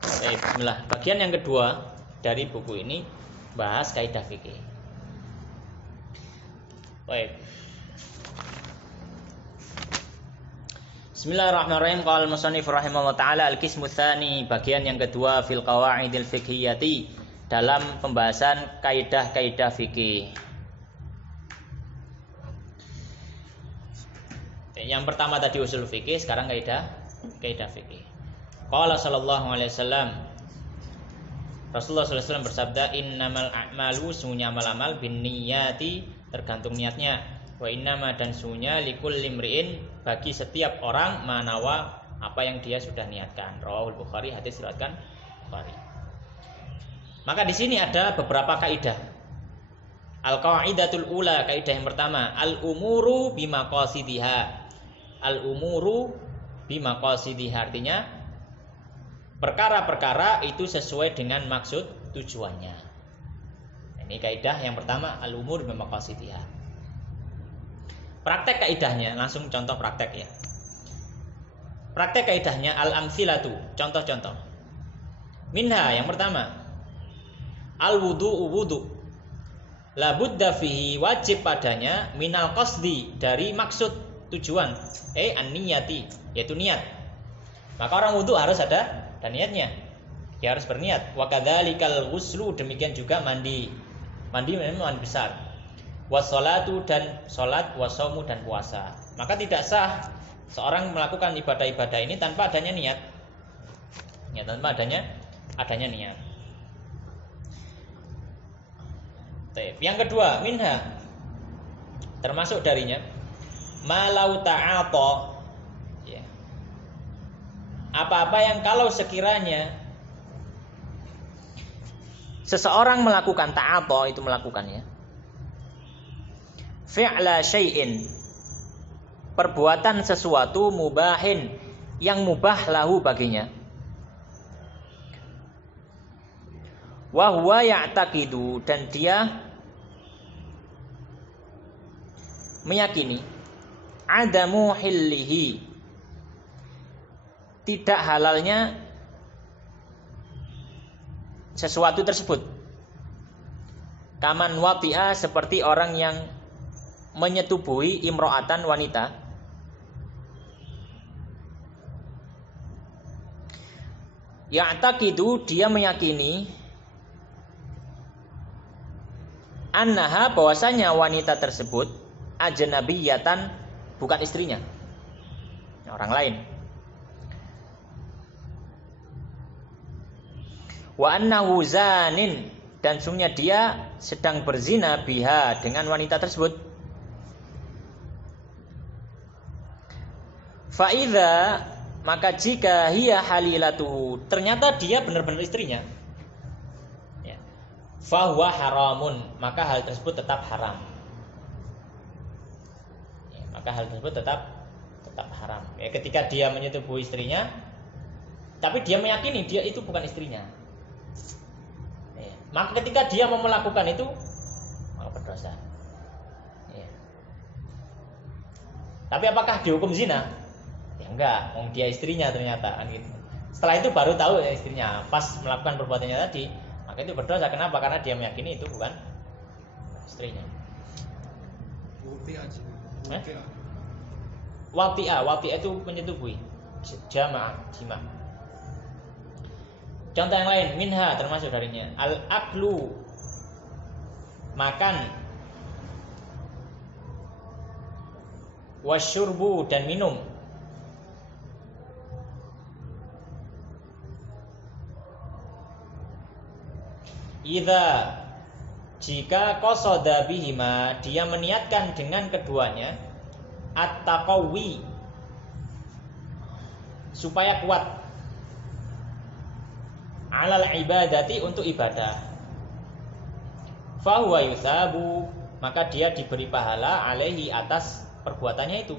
Bismillah. Bagian yang kedua dari buku ini bahas kaidah fikih. Baik. Bismillahirrahmanirrahim. Qala al-musannif rahimahullah taala al-qismu tsani, bagian yang kedua fil qawaidil fiqhiyati, dalam pembahasan kaidah-kaidah fikih. Yang pertama tadi usul fikih, sekarang kaidah fikih. Qala sallallahu alaihi wasallam, Rasulullah sallallahu alaihi wasallam bersabda, innamal a'malu, sunya amal-amal, binniyati, tergantung niatnya, wa innama, dan sunya, likul limri'in, bagi setiap orang, manawa, apa yang dia sudah niatkan. Rawahul Bukhari, hadis riwayatkan Bukhari. Maka di sini ada beberapa kaidah. Al-qaidatul ula, kaidah yang pertama, al-umuru bimaqasidiha. Al-umuru bimaqasidiha, artinya perkara-perkara itu sesuai dengan maksud tujuannya. Ini kaidah yang pertama, al-umur bimaqasidiha. Praktek kaidahnya, langsung contoh praktek ya. Praktek kaidahnya al-amthilatu, contoh-contoh. Minha, yang pertama, al-wudu'u wudu'. La budda fihi, wajib padanya, minal qasdi, dari maksud tujuan, an-niyati, yaitu niat. Maka orang wudu harus ada dan niatnya, dia harus berniat. Wa kadzalikal ghuslu, demikian juga mandi. Mandi memang mandi besar. Wassalatu, dan salat, wasaumu, dan puasa. Maka tidak sah seorang melakukan ibadah-ibadah ini tanpa adanya niat. Ya, tanpa adanya niat. Yang kedua, minha, termasuk darinya, malau ta'ata, ya, apa-apa yang kalau sekiranya seseorang melakukan ta'ata, itu melakukannya, fi'la syai'in, perbuatan sesuatu, mubahin, yang mubah lahu baginya, wa huwa ya'taqidu, dan dia meyakini adamu hillihi, tidak halalnya sesuatu tersebut. Kaman wati'a, seperti orang yang menyetubuhi imro'atan, wanita. Ya'taqidu, dia meyakini annaha, bahwasanya wanita tersebut ajnabiyatan, bukan istrinya, orang lain. Wa annahu zanin, dan sungguhnya dia sedang berzina biha, dengan wanita tersebut. Fa idza, maka jika hiya halilatuhu, ternyata dia benar-benar istrinya, ya, fa huwa haramun, maka hal tersebut tetap haram. Ya, maka hal tersebut tetap haram. Ya, ketika dia menyetubuhi istrinya, tapi dia meyakini dia itu bukan istrinya, ya, maka ketika dia mau melakukan itu, maka berdosa. Ya. Tapi apakah dihukum zina? Ya enggak, dia istrinya ternyata, kan gitu. Setelah itu baru tahu ya istrinya, pas melakukan perbuatannya tadi, maka itu berdosa. Kenapa? Karena dia meyakini itu bukan istrinya. Wati'ah itu menyetubuhi, jima. Contoh yang lain, minha, termasuk darinya, al-aklu, makan, wasyurbu, dan minum. Idza, jika qasada bihima, dia meniatkan dengan keduanya, at-taqawi, supaya kuat, alal ibadati, untuk ibadah, fa huwa yusabu, maka dia diberi pahala, alaihi, atas perbuatannya itu.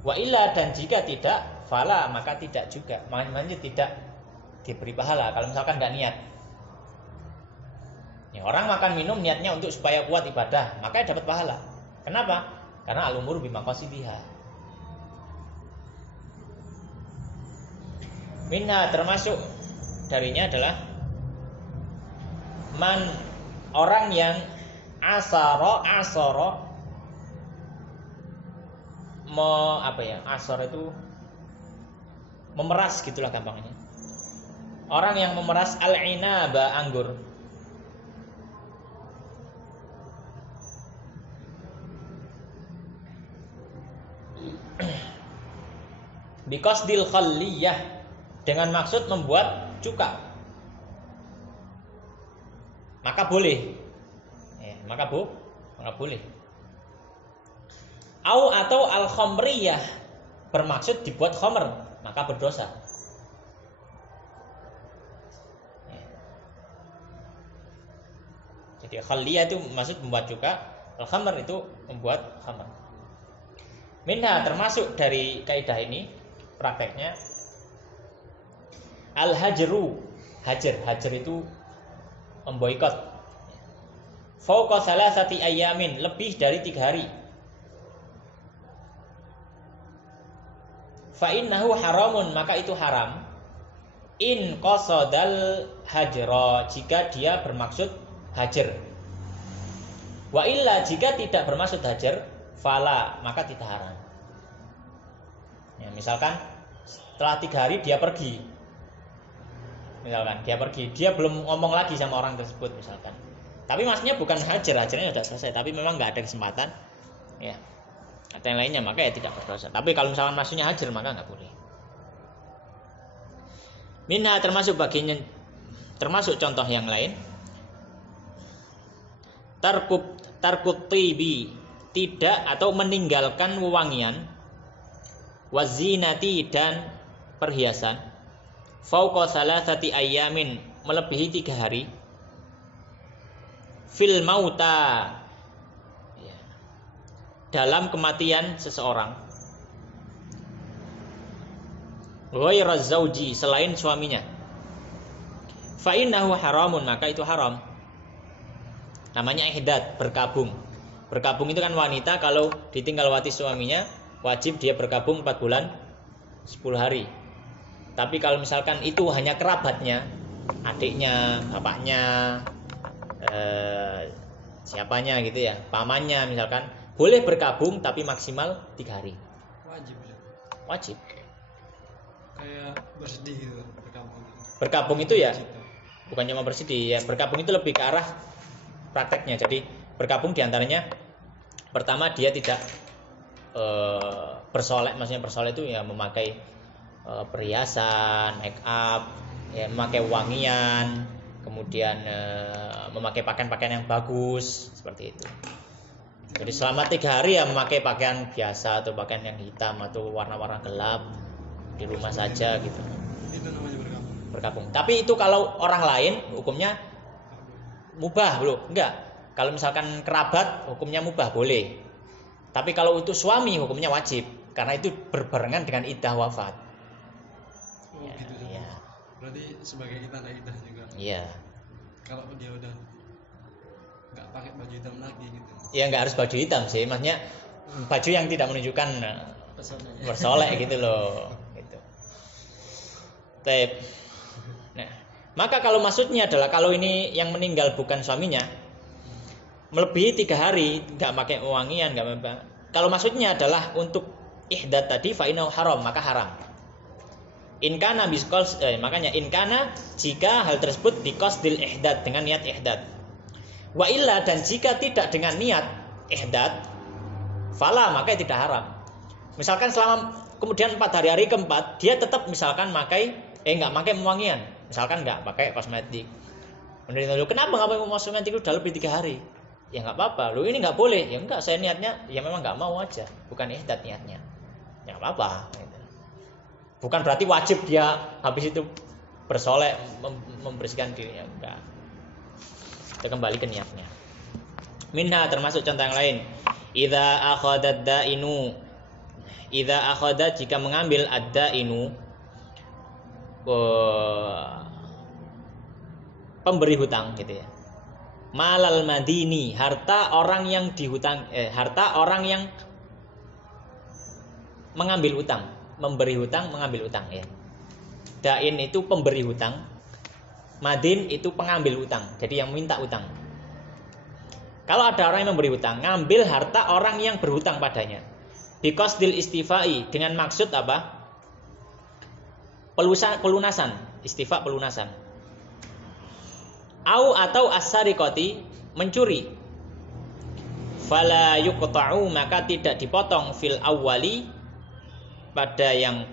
Wa illa, dan jika tidak, fala, maka tidak juga, maknanya tidak diberi pahala kalau misalkan enggak niat. Ya, orang makan minum niatnya untuk supaya kuat ibadah, maka dapat pahala. Kenapa? Karena al-umur bimaqasidiha. Minha termasuk darinya adalah man orang yang asara asar itu memeras gitulah gampangnya. Orang yang memeras al-inaba anggur. Biqasdil khalliyah, dengan maksud membuat cuka. Maka boleh. Maka boleh. Atau al-khamriyah, bermaksud dibuat khamr, maka berdosa. Jadi khalliyah itu maksud membuat cuka, al-khamr itu membuat khamr. Minha termasuk dari kaidah ini prakteknya al-hajru, hajar itu memboikot. Fauqa salasati ayamin, lebih dari 3 hari. Fa innahu haramun, maka itu haram. In qasadal hajra, jika dia bermaksud hajar. Wa illa, jika tidak bermaksud hajar, fala, maka tidak haram. Ya, misalkan setelah 3 hari dia pergi. Misalkan dia belum ngomong lagi sama orang tersebut misalkan. Tapi maksudnya bukan hajarnya sudah selesai, tapi memang nggak ada kesempatan. Ya. Atau yang lainnya, maka ya tidak berdosa. Tapi kalau misalkan maksudnya hajar, maka nggak boleh. Minha termasuk bagian, termasuk contoh yang lain. Tarkut tibi, tidak atau meninggalkan wewangian, wazinati dan perhiasan, fauqa salasati ayamin, melebihi 3 hari, fil mauta, dalam kematian seseorang, ghairaz zauji, selain suaminya, fa innahu haramun, maka itu haram. Namanya ihdad, berkabung. Berkabung itu kan wanita kalau ditinggal mati suaminya, wajib dia berkabung 4 bulan 10 hari. Tapi kalau misalkan itu hanya kerabatnya, adiknya, bapaknya, siapanya gitu ya, pamannya misalkan, boleh berkabung tapi maksimal 3 hari. Wajib. Kayak bersedih gitu, berkabung. Berkabung itu ya bukan cuma bersedih ya, berkabung itu lebih ke arah prakteknya. Jadi berkabung diantaranya, pertama dia tidak bersolek, maksudnya bersolek itu ya memakai perhiasan, make up, ya memakai wangian, kemudian memakai pakaian-pakaian yang bagus seperti itu. Jadi selama 3 hari ya memakai pakaian biasa atau pakaian yang hitam atau warna-warna gelap di rumah saja gitu. Itu namanya Berkabung. Tapi itu kalau orang lain hukumnya mubah, belum? Enggak. Kalau misalkan kerabat hukumnya mubah, boleh. Tapi kalau itu suami hukumnya wajib, karena itu berbarengan dengan iddah wafat. Oh, ya, gitu. Ya. Berarti sebagai tanda iddah juga. Iya. Kalau dia udah nggak pakai baju hitam lagi gitu. Ya nggak harus baju hitam sih, maksudnya baju yang tidak menunjukkan bersolek gitu loh. Gitu. Tep. Nah, maka kalau maksudnya adalah kalau ini yang meninggal bukan suaminya, melebihi 3 hari nggak pakai wangian, nggak apa. Kalau maksudnya adalah untuk ihdad tadi, fa innahu haram, maka haram. Inkana biqas, makanya inkana jika hal tersebut biqasdil ihdad, dengan niat ihdad. Wa illa, dan jika tidak dengan niat ihdad, fala, maka tidak haram. Misalkan selama kemudian 4 hari keempat dia tetap misalkan nggak pakai wangian, misalkan nggak pakai kosmetik. Kemudian kenapa nggak pakai kosmetik, udah lebih 3 hari? Ya nggak apa-apa. Lu ini nggak boleh. Ya enggak, saya niatnya ya memang nggak mau aja, bukan ihdad niatnya. Ya nggak apa-apa. Bukan berarti wajib dia habis itu bersolek membersihkan dirinya, enggak. Kita kembali ke niatnya. Minha termasuk contoh yang lain. Idza akhadad da'inu, idza akhada, jika mengambil ad-da'inu, pemberi hutang gitu ya. Malal madini, harta orang yang dihutang, harta orang yang mengambil utang, memberi hutang, mengambil utang ya. Dain itu pemberi hutang, madin itu pengambil hutang, jadi yang minta hutang. Kalau ada orang yang memberi hutang, ngambil harta orang yang berhutang padanya. Biqasdil istifai, dengan maksud apa? Pelunasan, istifa pelunasan. Au atau as-sariqati, mencuri. Fala yuqta'u, maka tidak dipotong fil awwali, pada yang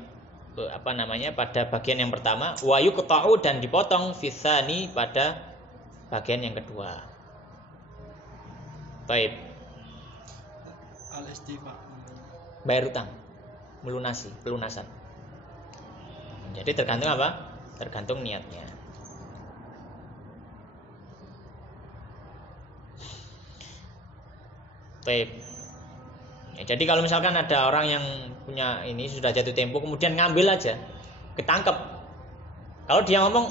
pada bagian yang pertama, wa yuqta'u, dan dipotong fitsani, pada bagian yang kedua. Baik. Al-istifa, Bayar utang, melunasi, pelunasan. Jadi tergantung apa? Tergantung niatnya. Baik. Ya, jadi kalau misalkan ada orang yang punya ini sudah jatuh tempo kemudian ngambil aja, ketangkep. Kalau dia ngomong,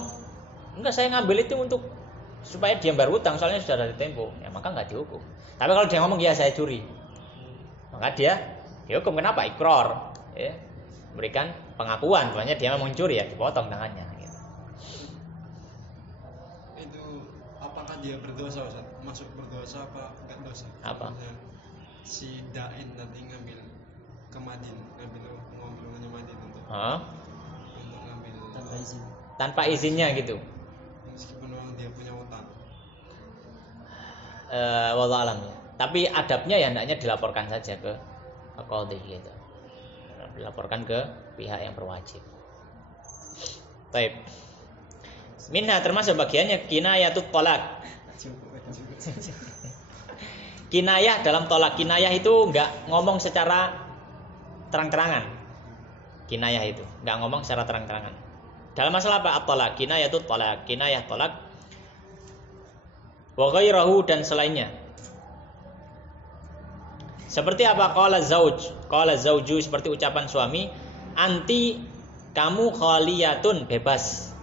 enggak saya ngambil itu untuk supaya dia bayar utang soalnya sudah jatuh tempo, ya maka enggak dihukum. Tapi kalau dia ngomong ya saya curi, maka dia dihukum. Kenapa? Ikrar, ya, berikan pengakuan bahwanya dia memang mencuri, ya dipotong tangannya. Gitu. Itu apakah dia berdosa, Ustaz? Masuk berdosa apa enggak dosa? Apa? Si Dain nanti ngambil ke Madin, ngambil Madin untuk ngambil tanpa izinnya gitu. Meskipun memang dia punya utang. Wallahu alam ya. Tapi adabnya ya hendaknya dilaporkan saja ke qadhi gitu. Dilaporkan ke pihak yang berwajib. Baik. Minha termasuk bagiannya kinayatut tolak. Kinayah dalam tolak. Kinayah itu enggak ngomong secara terang-terangan. Kinayah itu enggak ngomong secara terang-terangan. Dalam masalah apa? At-tolak. Kinayatut tolak. Kinayah tolak. Wa ghairahu, dan selainnya. Seperti apa? Qala zauju, seperti ucapan suami, anti, kamu khaliyatun, bebas.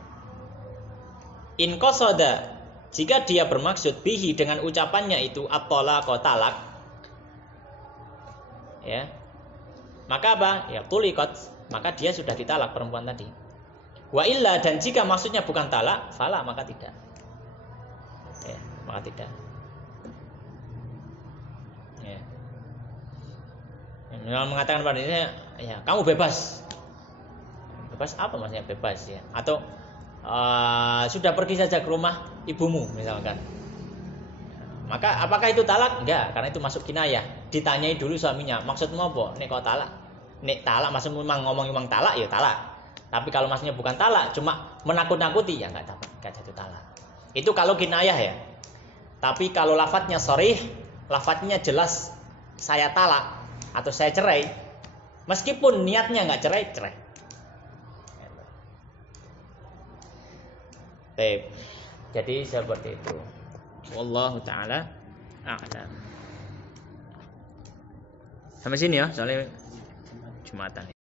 In qasada, jika dia bermaksud bihi, dengan ucapannya itu at-talaq, talak, ya, maka apa? Ya tuliqat, maka dia sudah ditalak perempuan tadi. Wa illa, dan jika maksudnya bukan talak, fala, maka tidak. Ya, maka tidak. Ya. Yang mengatakan pada ini, ya kamu bebas. Bebas apa maksudnya bebas ya? Atau sudah pergi saja ke rumah ibumu misalkan. Maka apakah itu talak? Enggak, karena itu masuk kinayah. Ditanyai dulu suaminya, maksudmu apa? Nek kau talak? Nek talak maksudmu memang ngomong talak, ya talak. Tapi kalau maksudnya bukan talak, cuma menakut-nakuti, ya enggak jatuh talak. Itu kalau kinayah ya. Tapi kalau lafadznya sharih, lafadznya jelas saya talak atau saya cerai, meskipun niatnya enggak cerai. Baik. Jadi seperti itu. Wallahu taala a'lam. Sampai sini ya, soalnya Jumatan.